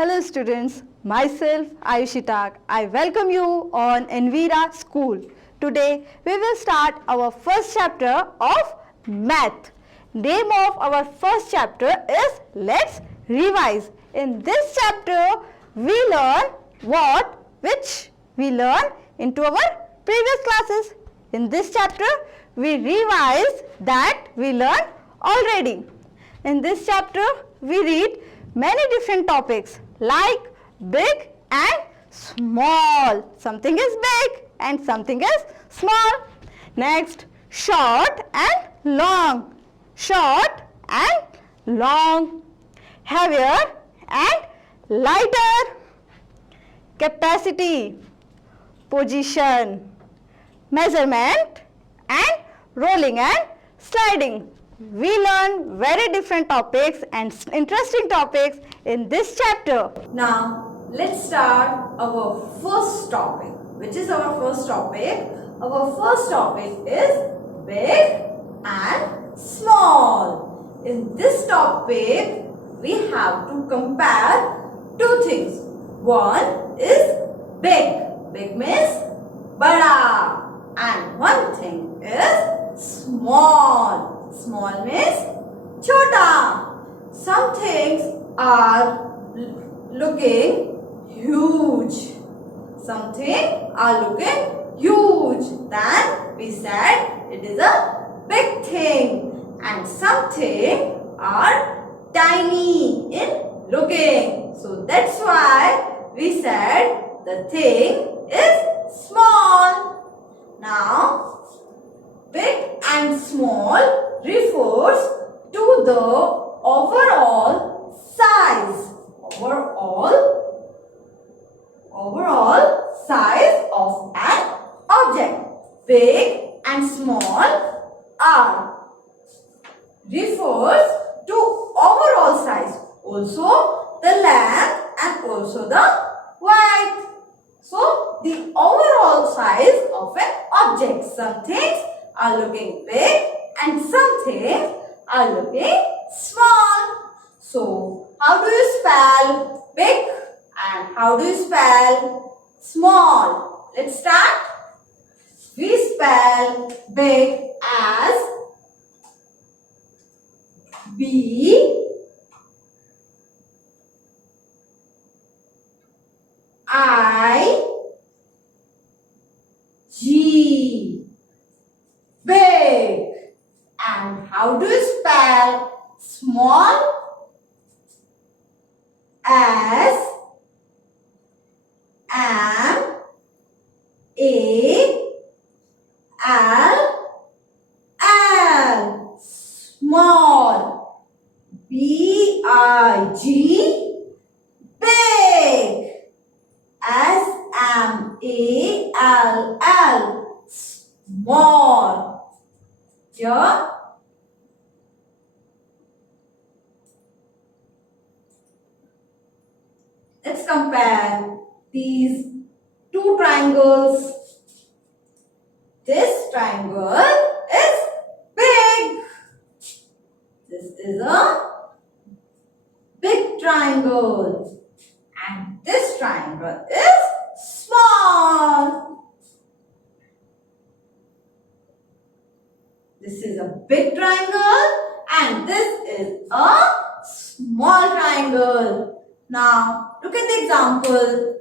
Hello students, myself Ayushi Tak. I welcome you on Envira School. Today we will start our first chapter of Math. Name of our first chapter is Let's Revise. In this chapter we learn which we learn into our previous classes. In this chapter we revise that we learned already. In this chapter we read many different topics like big and small. Something is big and something is small. Next, short and long. Short and long. Heavier and lighter. Capacity, position, measurement and rolling and sliding. We learn very different topics and interesting topics in this chapter. Now, let's start our first topic. Which is our first topic? Our first topic is big and small. In this topic, we have to compare two things. One is big. Big means bada. And one thing is small. Small means chota. Some things are looking huge. Something are looking huge. Then we said it is a big thing. And something are tiny in looking. So that's why we said the thing is small. Now, big and small refers to the overall size. Overall size of an object. Big and small are refers to overall size. Also the length and also the width. So the overall size of an object. Some things are looking big and some things are looking small. So how do you spell big and how do you spell small? Let's start. We spell big as B I G. Big. And how do you spell small? S M A L L. Small. B I G. Big. S M A L L. Small. Here. Let's compare these two triangles. This triangle is big. This is a big triangle. And this triangle is small. This is a big triangle and this is a small triangle. Now, look at the example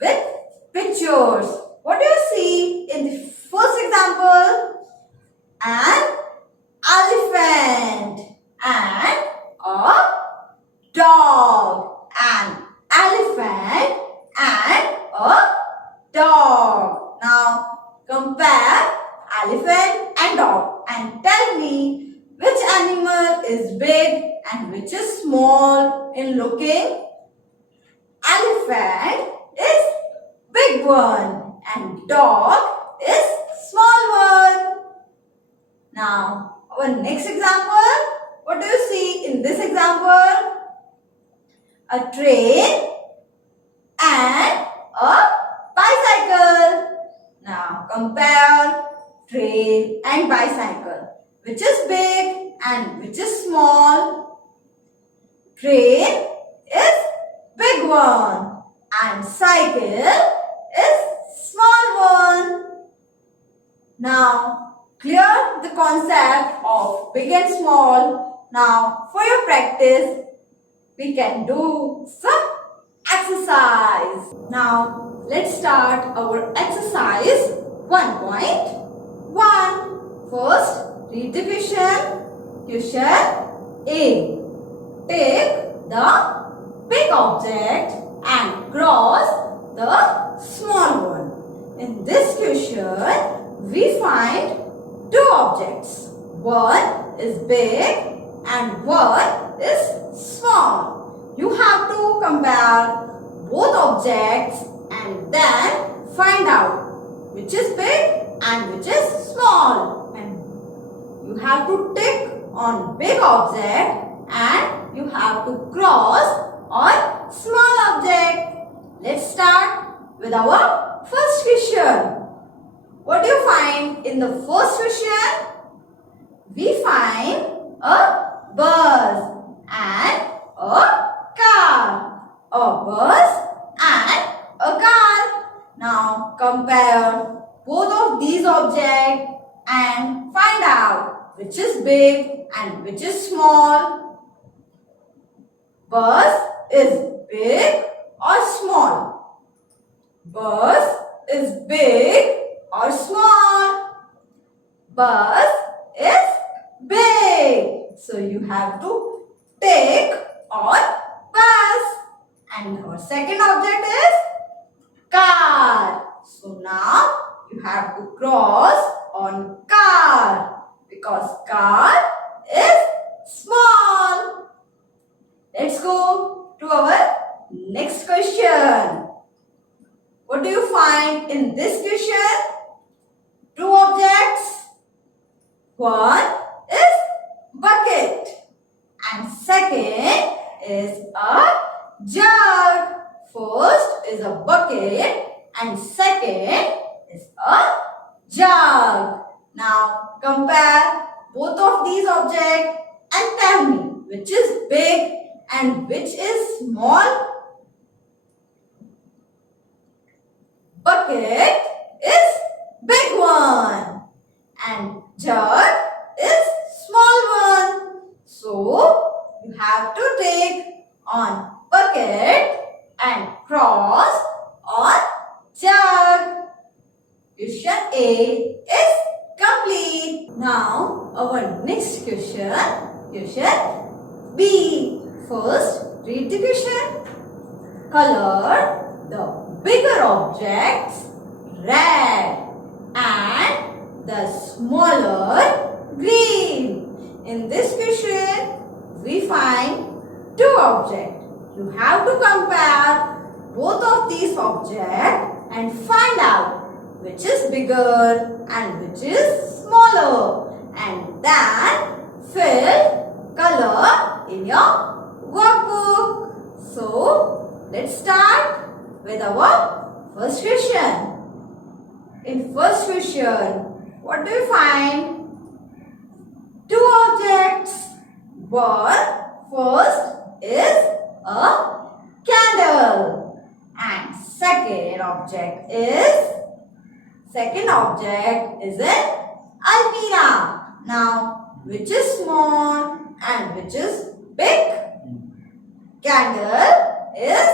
with pictures. What do you see in the first example? An elephant and a dog. An elephant and a dog. Now, compare elephant and dog and tell me which animal is big and which is small in looking. Elephant is big one and dog is small one. Now, our next example. What do you see in this example? A train and a bicycle. Now, compare train and bicycle. Which is big and which is small? Train is big one. And cycle is small one. Now, clear the concept of big and small. Now, for your practice, we can do some exercise. Now, let's start our exercise 1.1. First, read the question. Question A. Take the big object and cross the small one. In this question, we find two objects. One is big and one is small. You have to compare both objects and then find out which is big and which is small. And you have to tick on big object and you have to cross on small object. Let's start with our first question. What do you find in the first question? We find a bus and a car. A bus and a car. Now compare both of these objects and find out which is big and which is small. Bus is big or small? Bus is big or small? Bus is big. So you have to take on bus. And our second object is car. So now you have to cross on car because car is small. Let's go to our next question. What do you find in this question? Two objects. One is bucket and second is a jug. First is a bucket and second is a jug. Now compare both of these objects and tell me which is big and which is small. Bucket is big one and jug is small one. So you have to take on bucket and cross on jug. Question A is complete. Now our next question. Question B. First, read the question. Color the bigger objects red and the smaller green. In this question, we find two objects. You have to compare both of these objects and find out which is bigger and which is smaller. And then fill color in your workbook. So, let's start with our first question. In first question, what do you find? Two objects. First is a candle and second object is an almirah. Now, which is small and which is big? Candle is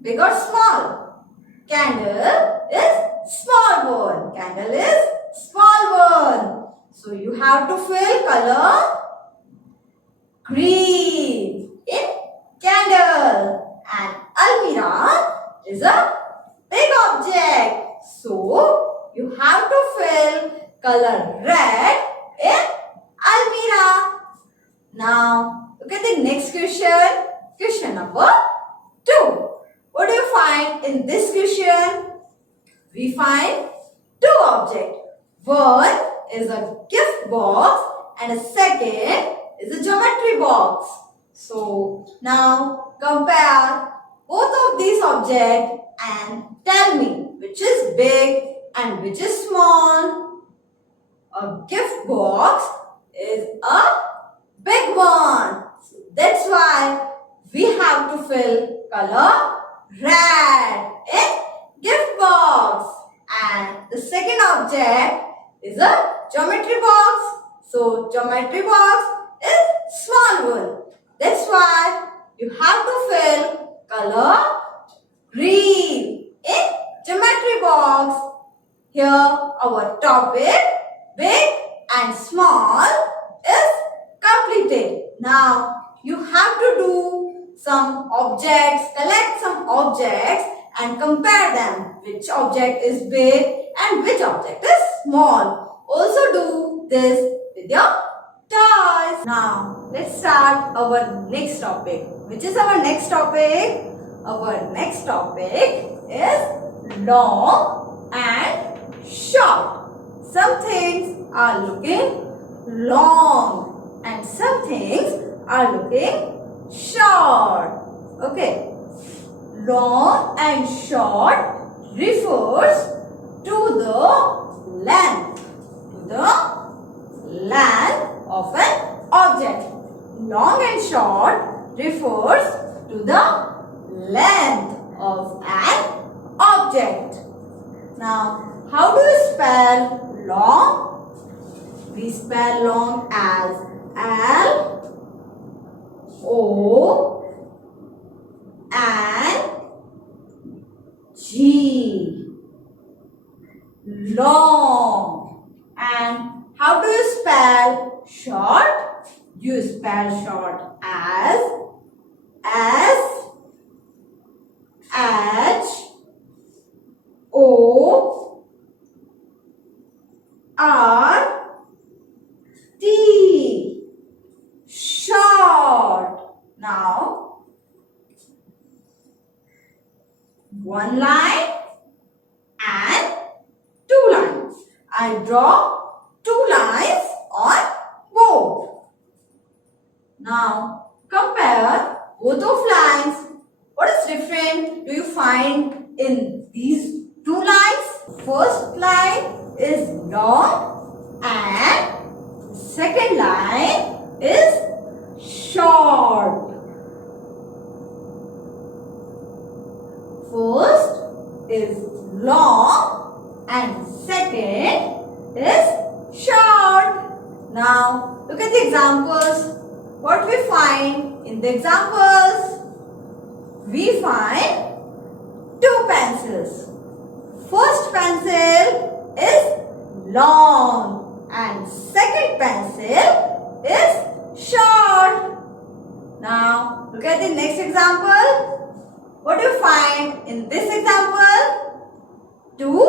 big or small? Candle is small one. Candle is small one. So you have to fill color green in candle and almirah is a big object. So you have to fill color red in almirah. Now look at the next question. Question number 2. What do you find in this question? We find two objects. One is a gift box and a second is a geometry box. So now compare both of these objects and tell me which is big and which is small. A gift box is a big one. So that's why we have to fill color red in gift box. And the second object is a geometry box. So geometry box is small one. That's why you have to fill color green in geometry box. Here our topic big and small is completed. Now you have to do some objects, collect some objects and compare them. Which object is big and which object is small. Also do this with your toys. Now let's start our next topic. Which is our next topic? Our next topic is long and short. Some things are looking long and some things are looking short. Okay. Long and short refers to the length. Of an object. Long and short refers to the length of an object. Now, how do you spell long? We spell long as L O N G. Long. And how do you spell short? You spell short as S H O R T. Short. Now, one line and two lines. I draw two lines on board. Now, compare both of lines. What is different do you find in these two lines? First line is long and second line is short. First is long and second is short. Now look at the examples. What we find in the examples? We find two pencils. First pencil is long and second pencil is short. Now look at the next example. What do you find in this example? Two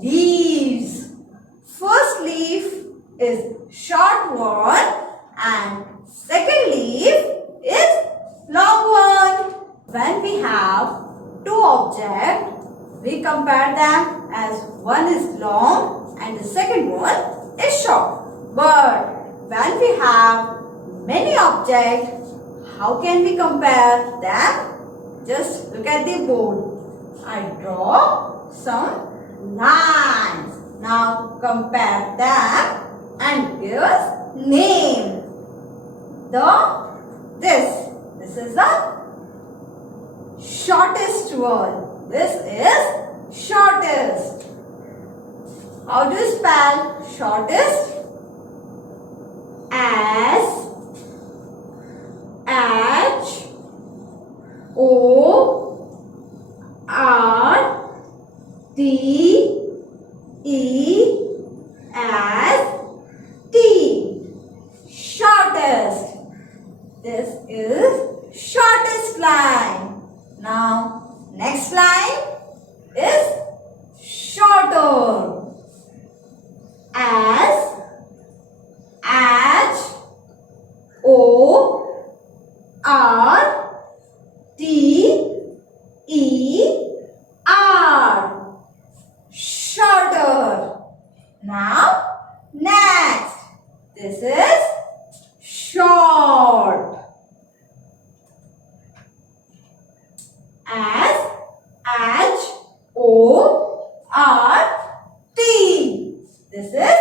leaves. First leaf is short one and second leaf is long one. When we have two objects, we compare them as one is long and the second one is short. But when we have many objects, how can we compare them? Just look at the board. I draw some lines. Now compare them and give us name. This is the shortest one. This is shortest. How do you spell shortest? S H O R T E S T. Shortest. This is shortest line. Now next line is shorter. S H O R T E R. Shorter. Now next. This is short. S H O R T. This is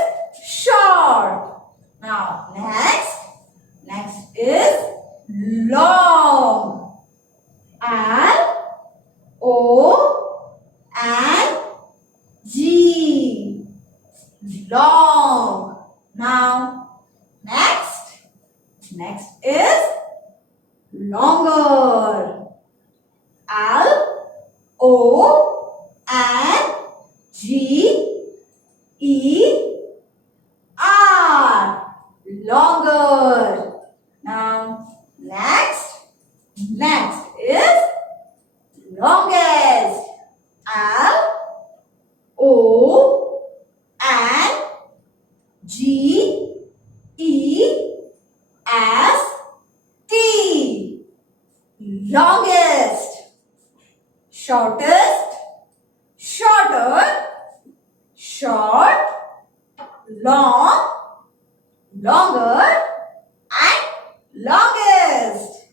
short. Now next is long. Now, next is longer. L-O-N-G-E-R. Longer. Now, next is longest. L-O-N-G-E-S-T. Longest. Shortest, shorter, short, long, longer, and longest.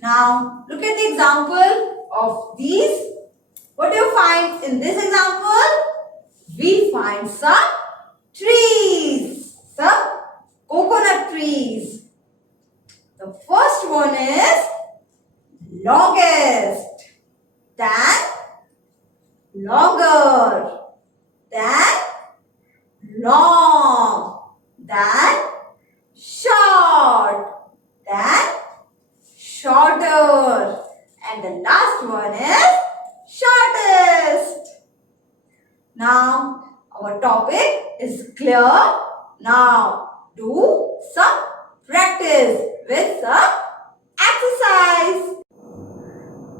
Now, look at the example of these. What do you find in this example? We find some trees, some coconut trees. The first one is longest, then longer, then long, then short, then shorter, and the last one is shortest. Now, our topic is clear. Now, do some practice with some exercise.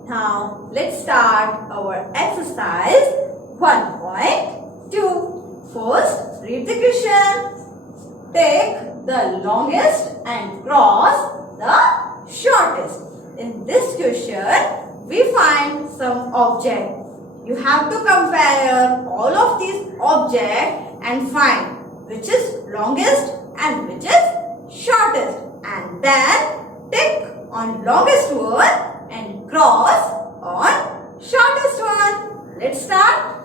Now, let's start our exercise 1.2. First, read the question. Take the longest and cross the shortest. In this question, we find some object. You have to compare all of these objects and find which is longest and which is shortest. And then tick on longest one and cross on shortest one. Let's start.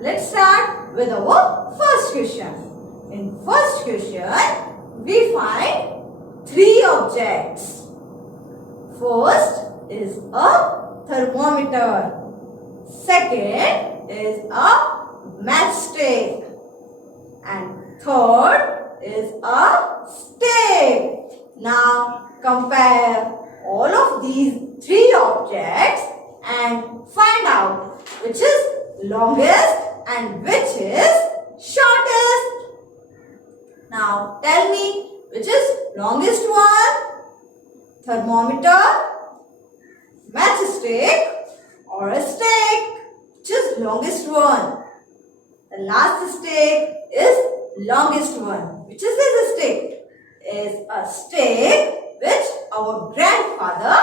Let's start with our first question. In first question, we find three objects. First is a thermometer. Second is a matchstick. And third is a stick. Now compare all of these three objects and find out which is longest and which is shortest. Now tell me which is longest one? Thermometer, matchstick or a stick? Which is longest one? The last stick is longest one. Which is this stick? Is a stick which our grandfather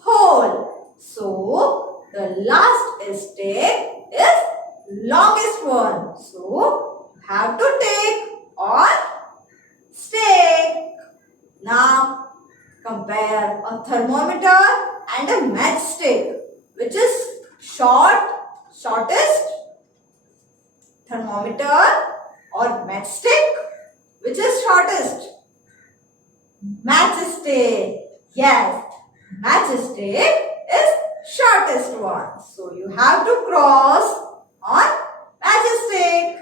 hold. So the last stick is longest one. So you have to take on stick. Now compare a thermometer and a matchstick. Which is shortest? Thermometer or matchstick? Which is shortest? Matchstick. Yes, matchstick is shortest one. So you have to cross on matchstick.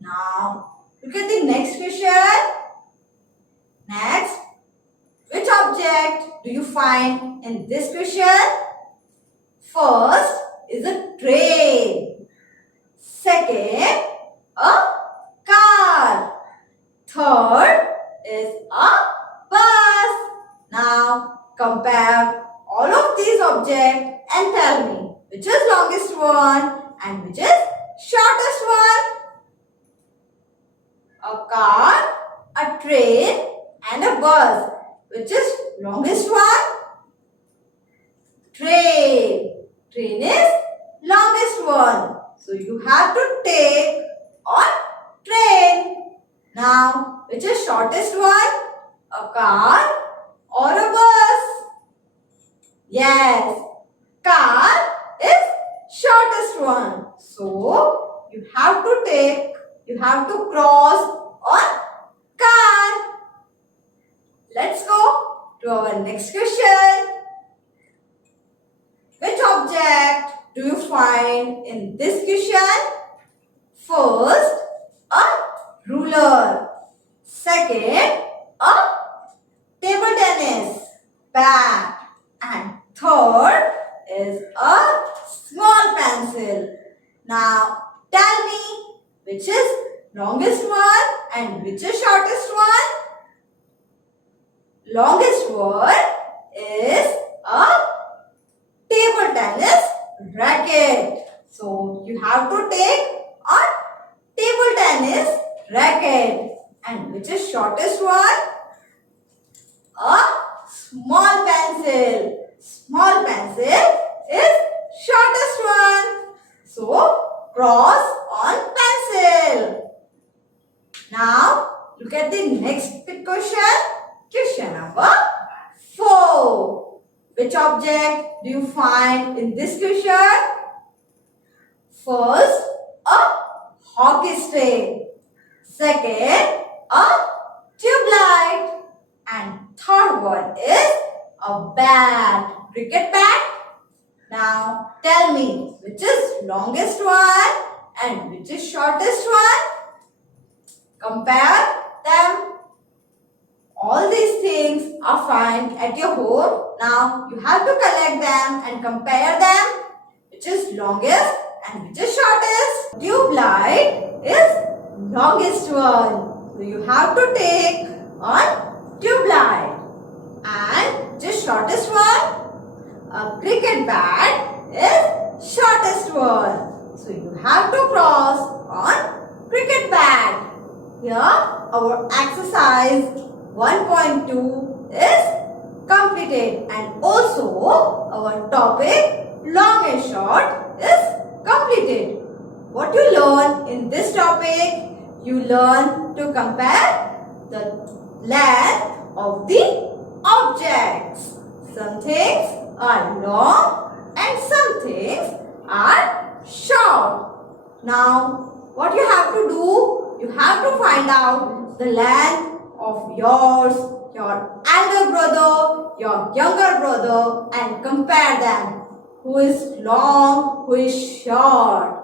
Now look at the next question. Next, which object do you find in this question? First is a train. Second, a car. Third is a bus. Now compare all of these objects and tell me which is longest one and which is shortest one. A car, a train and a bus. Which is longest one? Train. Train is longest one. So you have to take on train. Now, which is shortest one? A car or a bus? Yes, car is shortest one. So you have to cross on car. Let's go to our next question. Which object do you find in this question? First, a ruler. Second, a table tennis bat. And third is a small pencil. Now tell me which is longest one and which is shortest one. Longest one is a table tennis racket. So you have to take a table tennis racket. And which is shortest one? A small pencil. Small pencil is shortest one. So cross on pencil. Now look at the next question. Question number 4. Which object do you find in this question? First, a hockey stick. Second, a tube light. And third one is a bat. Cricket bat. Now tell me which is longest one and which is shortest one. Compare them. All these things are found at your home. Now you have to collect them and compare them. Which is longest and which is shortest. Tube light is longest one. So you have to take on tube light. And which is shortest one? A cricket bat is shortest one. So you have to cross on cricket bat. Here our exercise 1.2 is completed, and also our topic long and short is completed. What you learn in this topic? You learn to compare the length of the objects. Some things are long and some things are short. Now what you have to do? You have to find out the length of yours, your elder brother, your younger brother, and compare them. Who is long, who is short.